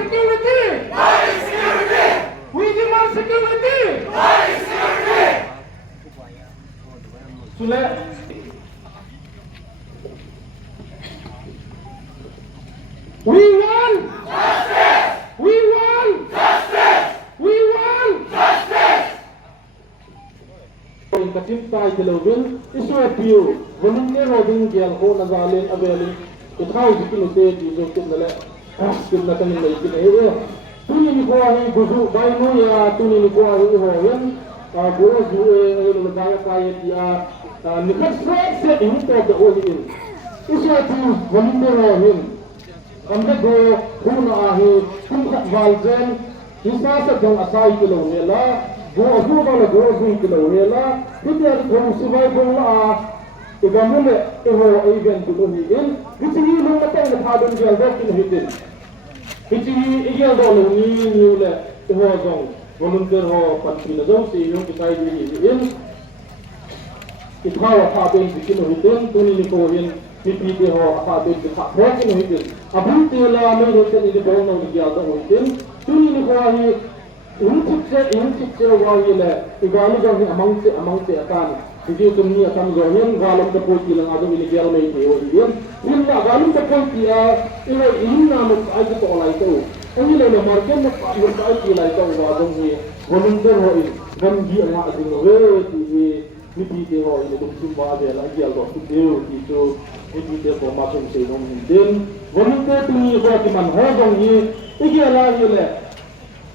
security. We demand security. Sule. We want justice. We want justice. We want justice. In katim tai televin isu appeal women ne roding gel ho nazalen aveli ithau dikinote di jokin nale askin na tanin mai kin e tuni ni ko ai guzu bai no ya tuni ni ko ai ho yen go ju e lo ga ka ye ya ni ka se in to the holy in isu appeal women ne roding amde go huna ahi kum khat valzen isa sa jong asai kilo nela go abu bala go abu kilo nela bidyar go sibai go la igamule eho event to ni in bitini lo mata na thadon gel do kin hitin bitini igel do ni le eho jong volunteer ho patri na jong si yung kitai ni in ithawa tha ben bikin hitin tuni ni ko hin PPT ho apa tu kita buat ini hitin abang tela mai hitin ini baru nak dia ada hitin tuni ni ko hi intik se wawi le igalu jang amang se akan video tuni akan goyen galam te poti lang adu ini gel mai te hitin in la galam te poti ilo inna mo ai to lai to ani le market mo ai ki lai to wa dong hi volunteer ho in gam gi ala ading we ti PPT ho ini dum simba de la gel do tu deu ti to PPT formation se nom din volunteer tuni ho ki man ho dong hi igi ala le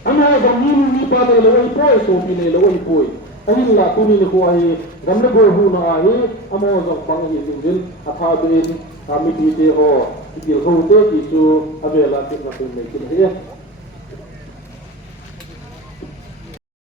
ana dong ni pa de le wai poi so pi le wai poi ani la tuni ni ko ai gam le go hu na ai amo jong bang hi din atha din PPT ho igi ho te ti su avela ti na tu me ki